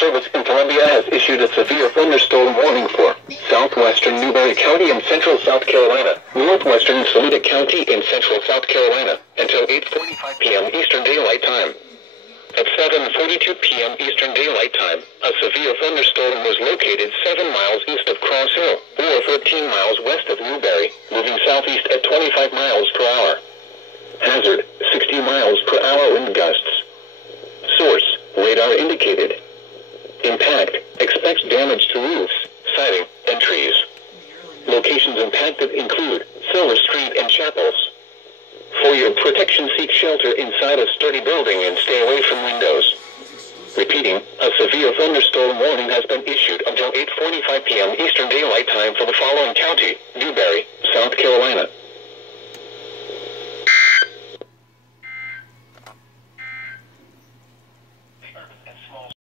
Service in Columbia has issued a severe thunderstorm warning for southwestern Newberry County in central South Carolina, northwestern Salida County in central South Carolina, until 8:45 p.m. Eastern Daylight Time. At 7:42 p.m. Eastern Daylight Time, a severe thunderstorm was located 7 miles east of Cross Hill, or 13 miles west of Newberry, moving southeast at 25 miles per hour. Hazard, 60 miles per hour wind gusts. Source, radar indicated. Impact, expects damage to roofs, siding, and trees. Locations impacted include Silver Street and Chapels. For your protection, seek shelter inside a sturdy building and stay away from windows. Repeating, a severe thunderstorm warning has been issued until 8:45 p.m. Eastern Daylight Time for the following county: Newberry, South Carolina,